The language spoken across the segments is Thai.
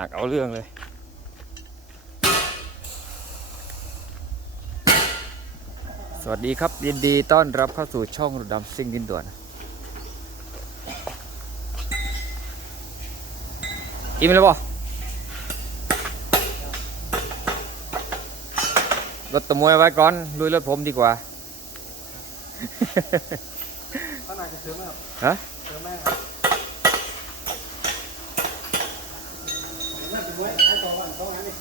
หนักเอาเรื่องเลย สวัสดีครับยินดีต้อนรับเข้าสู่ช่องรุดดำซิ่งดินด่วนอิ่มแล้วบ่รถตะมวยไว้ก่อนลุยรถผมดีกว่าข้างในจะซื้อไหมครับฮะซื้อไหมครับน่าจะ ไหนเขางั้นนี่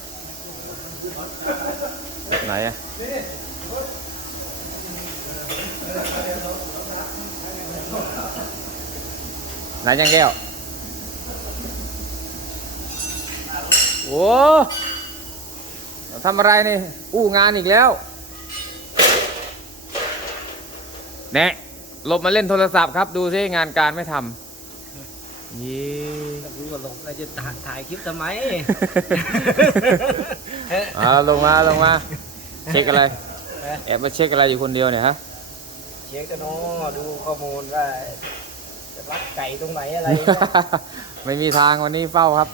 ไหนอะไหนยังแก้ว โอ้ทำอะไรนี่ อู้งานอีกแล้วแน่หลบมาเล่นโทรศัพท์ครับ ดูซิงานการไม่ทำเย้ จะรู้ว่าลงเราจะถ่ายคลิปทำไม อ่าลงมาลงมา เช็คอะไร แอบมาเช็คอะไรอยู่คนเดียวเนี่ยฮะ เช็คกันเนาะดูข้อมูลว่าจะรักไก่ตรงไหนอะไร ไม่มีทางวันนี้เฝ้าครับ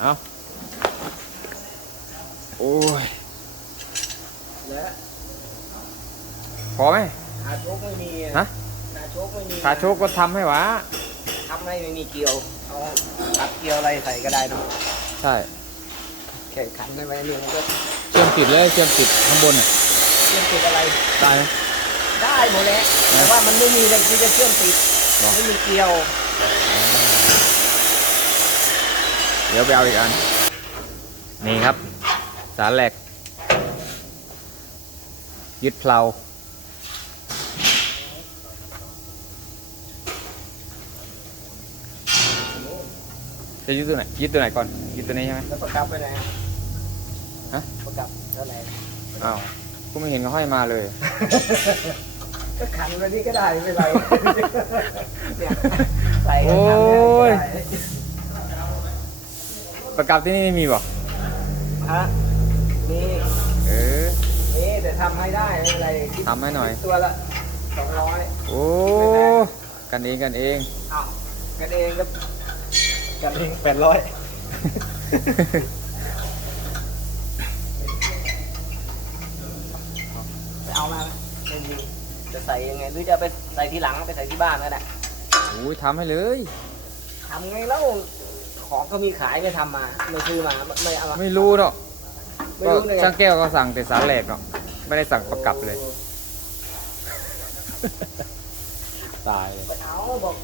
เอาโอ้ยและพอไหมขาโชคไม่มีฮะขาโชคไม่มีขาโชคก็ทำให้หวะ ทำให้ไม่มีเกลียวเอาตัดเกลียวอะไรใส่ก็ได้เนาะใช่แข่งขันกันไปนี่มันก็เชื่อมติดเลยเชื่อมติดข้างบนน่ะเชื่อมติดอะไร ได้ไหม ได้หมดแหละแต่ว่ามันไม่มีอะไรที่จะเชื่อมติดหรอ ไม่มีเกลียวเดี๋ยวไปเอาอีกอัน นี่ครับ สารแหลกยึดเพลา จะยึดตัวไหนยึดตัวไหนก่อนยึดตัวนี้ใช่ไหมแล้วประกับไปไหนฮะประกับเท่าไหร่อ้าวกูไม่เห็นเขาให้มาเลย ก็ขันไปนี่ก็ได้ไม่เป็นไรเนี่ยใส่โอ้กันขันเนี่ยยได้ประกับที่นี่ไม่มีบ่ฮะนี่เออ นี่แต่ทำให้ได้ไม่เป็นไรคิดทำให้หน่อยตัวละสองร้อยโอ้กันเองกันเอง อ้าวกันเองก็ กันเองแปดร้อยไปเอามาไม่มีจะใส่ยังไงหรือจะไปใส่ที่หลังไปใส่ที่บ้านนั่นแหละโอ้ยทำให้เลยทำไงแล้วของก็มีขายไม่ทำมาไม่ซื้อมาไม่เอามาไม่รู้เนาะไม่ก็รู้ได้ไงช่างแก้วก็สั่งแต่สารแหลกเนาะไม่ได้สั่งประกับเลย ตายเลย ไปเอาบอก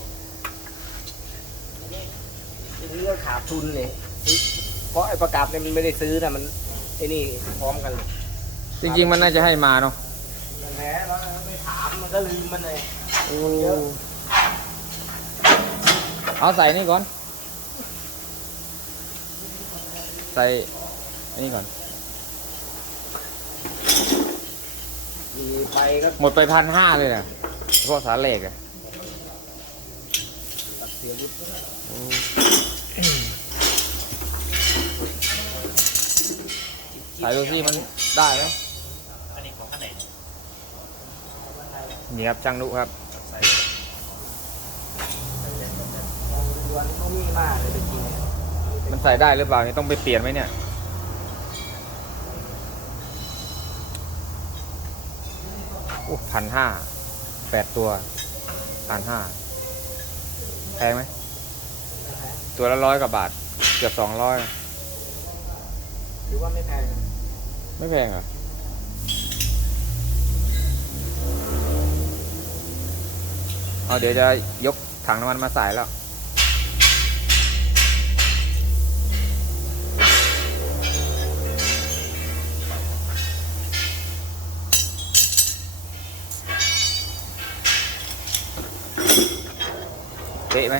ทีนี้ก็ขาดทุนเลยเพราะไอ้ประกับเนี่ยมันไม่ได้ซื้อนะมันไอ้นี่พร้อมกันเลยจริง ๆ มันน่าจะให้มาเนาะมันแพ้แล้วไม่ถามมันก็ลืมมันเลยโอ้เอาใส่นี่ก่อน ใส่อันนี้ก่อน มีไปก็หมดไปพันห้าเลยนะเฉพาะสารเหล็กอะ ตัดเสียวุฒิใส่ดูสิมันได้ไหมอันนี้ของข้างไหนนี่ครับช่างนุครับมันใส่ได้หรือเปล่านี่ต้องไปเปลี่ยนไหมเนี่ยโอ้พันห้าแปดตัวพันห้าแพงไหม ตัวละร้อยกว่าบาท เกือบสองร้อย หรือว่าไม่แพงไม่แพงเหรอเอาเดี๋ยวจะยกถังน้ำมันมาใส่แล้วเป๊ะไหม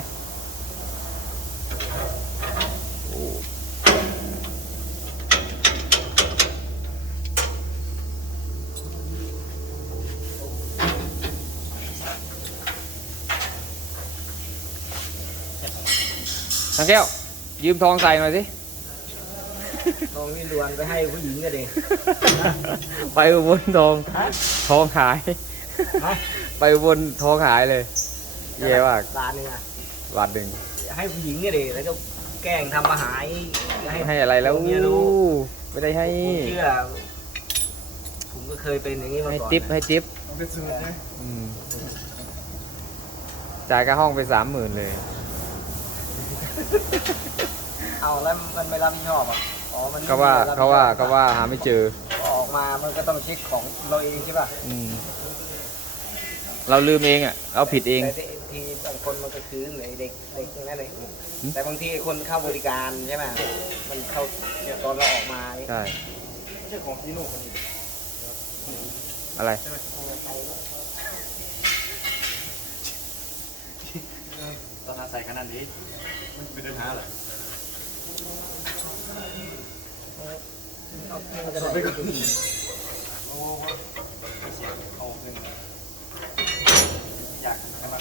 ทางแก้ว ยืมทองใส่หน่อยสิ ทองนี่ดวนไปให้ผู้หญิงก็ดีไปอุบลทองฮะทองหายฮะไปอุบลทองหายเลยเย่มากบาทหนึงอะบาทหนึ่งให้ผู้หญิงก็ดีแล้วก็แกล้งทำมาหายจะไม่ให้อะไรแล้วเมียรู้ไม่ได้ให้ผมเชื่อผมก็เคยเป็นอย่างนี้มาให้ก่อนติปให้ติปมันเป็นสูตรไงอืมจ่ายค่าห้องไปสามหมื่นเลย เอาแล้วมันไม่รับผิดชอบอะอ๋อมันก็ว่าไม่รับผิดชอบเขาว่าเขาว่าหาไม่เจอ ออกมามันก็ต้องเช็คของเราเองใช่ป่ะอืม เราลืมเองอะ เราผิดเอง แต่ทีบางคนมันก็คืนเลยเด็กเด็กนั่นเองหืม แต่บางทีคนเข้าบริการใช่ไหมมันเข้าเนี่ยตอนเราออกมาใช่ ไม่ใช่ของที่นู่นคนนี้อะไรตอนอา ศัยขนาดนี้มันเป็นปัญหาเหรอเอามันจะได้โอ้โหเสียงเอาเงินอยากให้มัน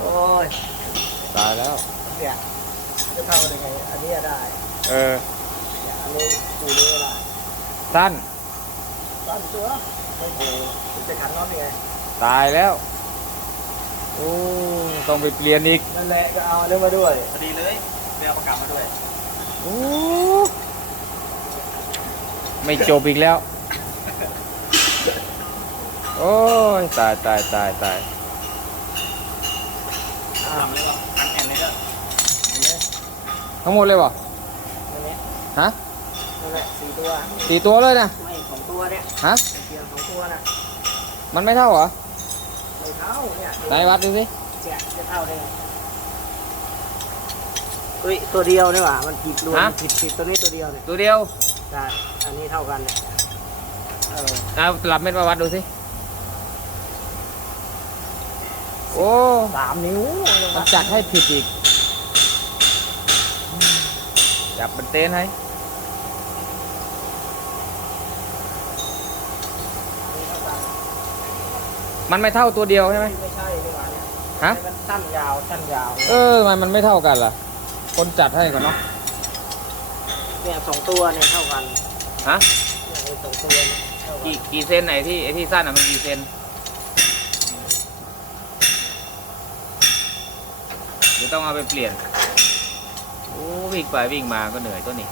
โอ้ยตายแล้ว เนี่ยจะเข้าได้ไง อันนี้ได้เออ เนี่ยอันนี้กูนี่ได้สั้นตั้นตัวไม่โผล่จะขันน็อตยังไง ตายแล้ว โอ้ ต้องไปเปลี่ยนอีก นั่นแหละจะเอาอันนี้มาด้วยพอดีเลยไปเอาประกาศมาด้วย โอ้ ไม่จบอีกแล้ว โอ้ย ตายตายตายตายอ่าทำเลยก็อันแอนเลยก็อันนี้ทั้งหมดเลยบ่อันนี้ฮะนั่นแหละสี่ตัวสี่ตัวเลยนะไม่สองตัวเนี่ยฮะเพียงสองตัวน่ะมันไม่เท่าเหรอไม่ เท่าเนี่ยไหนวัดดูสิจะจะเท่าได้ไงเฮ้ยตัวเดียวนี่หว่ามันผิดรวมผิดผิดตัวนี้ตัวเดียวเนี่ยตัวเดียวใช่อันนี้เท่ากันเนี่ยเออเอาหลับเม็ดมาวัดดูสิ โอ้สามนิ้วมันจัดให้ผิดอีก จับมันเต้นให้ นี่เท่ากัน มันไม่เท่าตัวเดียวใช่ไหมไม่ใช่นี่หว่าเนี่ยฮะ มันสั้นยาวสั้นยาวเออมันมันไม่เท่ากันล่ะ คนจัดให้ก่อนเนาะ เนี่ยสองตัวเนี่ยเท่ากันฮะ เนี่ยไอ้สองตัวเนี่ยเท่ากันกี่กี่เซนไหนที่ไอ้ที่สั้นอะมันกี่เซนเดี๋ยวต้องเอาไปเปลี่ยน โอ้วิ่งไปวิ่งมาก็เหนื่อยตัวนี้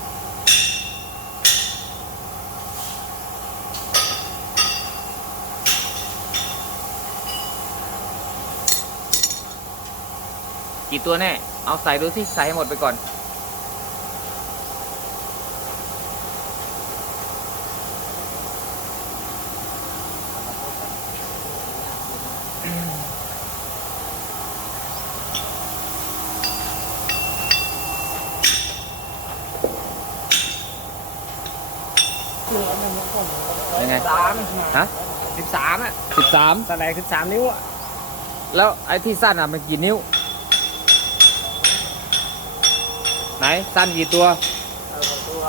กี่ตัวแน่ เอาใส่ดูสิใส่ให้หมดไปก่อน ยังไง สามฮะสิบสามอะสิบสามแสดงสิบสามนิ้วอะ แล้วไอ้ที่สั้นอะมันกี่นิ้ว ไหนสั้นกี่ตัวเออสองตัว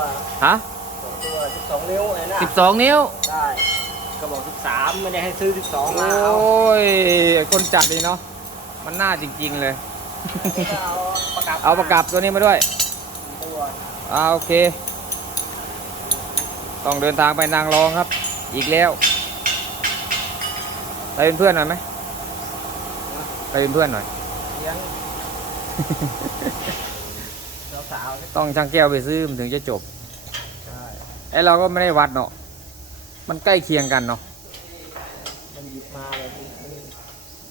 ฮะสองตัวสิบสองนิ้วไอ้น่ะสิบสองนิ้วใช่ก็บอกสิบสามไม่ได้ให้ซื้อสิบสองโอมาเอา้ยไอ้คนจัดนี่เนาะมันน่าจริง ๆเลย เอาประกับเอาประกับตัวนี้มาด้วยตัวอ่าโอเค ต้องเดินทางไปนางรองครับ อีกแล้วไปเป็นเพื่อนหน่อยไหมไปเป็นเพื่อนหน่อย เลี้ยงสาวๆ ต้องช่างแก้วไปซื้อมันถึงจะจบใช่ไอ้เราก็ไม่ได้วัดเนาะมันใกล้เคียงกันเนาะมันหยิบมาเลยมัน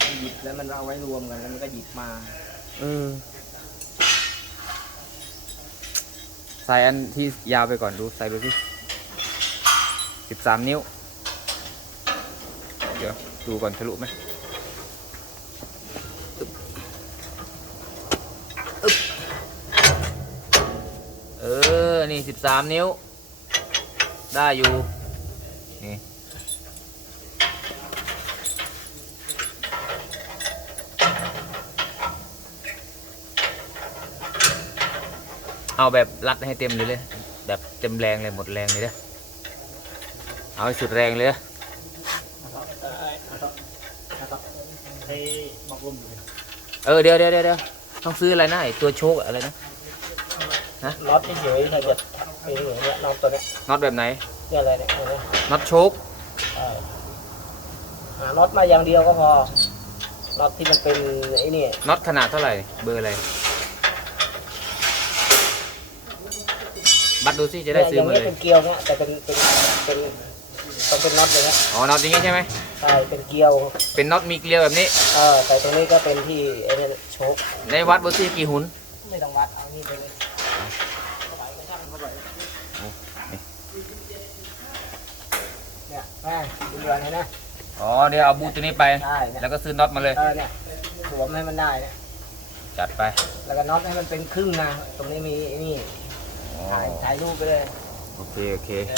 มันหยิบแล้วมันเอาไว้รวมกันแล้วมันก็หยิบมาเออใส่อันที่ยาวไปก่อนดูใส่ดูสิสิบสามนิ้ว เดี๋ยว ดูก่อนทะลุไหมอึ๊บอึ๊บเออ นี่สิบสามนิ้ว ได้อยู่ นี่ เอาแบบรัดให้เต็มเลยเลย แบบเต็มแรงเลยหมดแรงเลยเด้อเอาให้สุดแรงเลยเด้ออยู่เออเดี๋ยวเดี๋ยวเดี๋ยวเดี๋ยวต้องซื้ออะไรนะไอตัวโชคอะไรนะ น็อตเฉยๆถ้าเกิดไอ้อย่างเงี้ยน็อตตัวเนี้ยน็อตแบบไหน เนี่ยอะไรเนี่ยเห็นไหมน็อตโชคใช่หาน็อตมาอย่างเดียวก็พอ น็อตที่มันเป็นไอ้นี่น็อตขนาดเท่าไหร่ เบอร์อะไร บัตรดูสิจะได้ซื้อมานี่เลยเป็นเกลียวเนี่ยแต่เป็นเป็นเป็นต้องเป็นน็อตเลยนะอ๋อ น็อตอย่างงี้ใช่ไหม ใช่เป็นเกลียวเป็นน็อตมีเกลียวแบบนี้ เออแต่ตรงนี้ก็เป็นที่ไอ้นี่โชคในวัดดูสิกี่หุนไม่ต้องวัดเอานี่ไปเลยเข้าไปก็ช่างเข้าไป เนี่ยแม่ดูเรือนเห็นนะอ๋อเดี๋ยวเอาบูทตัวนี้ไป ได้เนี่ย แล้วก็ซื้อน็อตมาเลย เออเนี่ยสวมให้มันได้เนี่ยจัดไปแล้วก็น็อตให้มันเป็นครึ่งนะ ตรงนี้มีไอ้นี่อ๋อถ่ายถ่ายรูปไปเลยโอเคโอเค เอ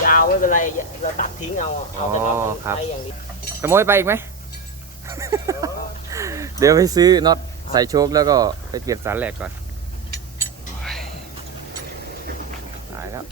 อยาวไม่เป็นไรเราตัดทิ้งเอาอะเอาแต่น็อตอ๋อครับใช้อย่างนี้ขโมยไปอีกไหม เดี๋ยวไปซื้อน็อตใส่โชคแล้วก็ไปเปลี่ยนสารแหลกก่อนตายแล้ว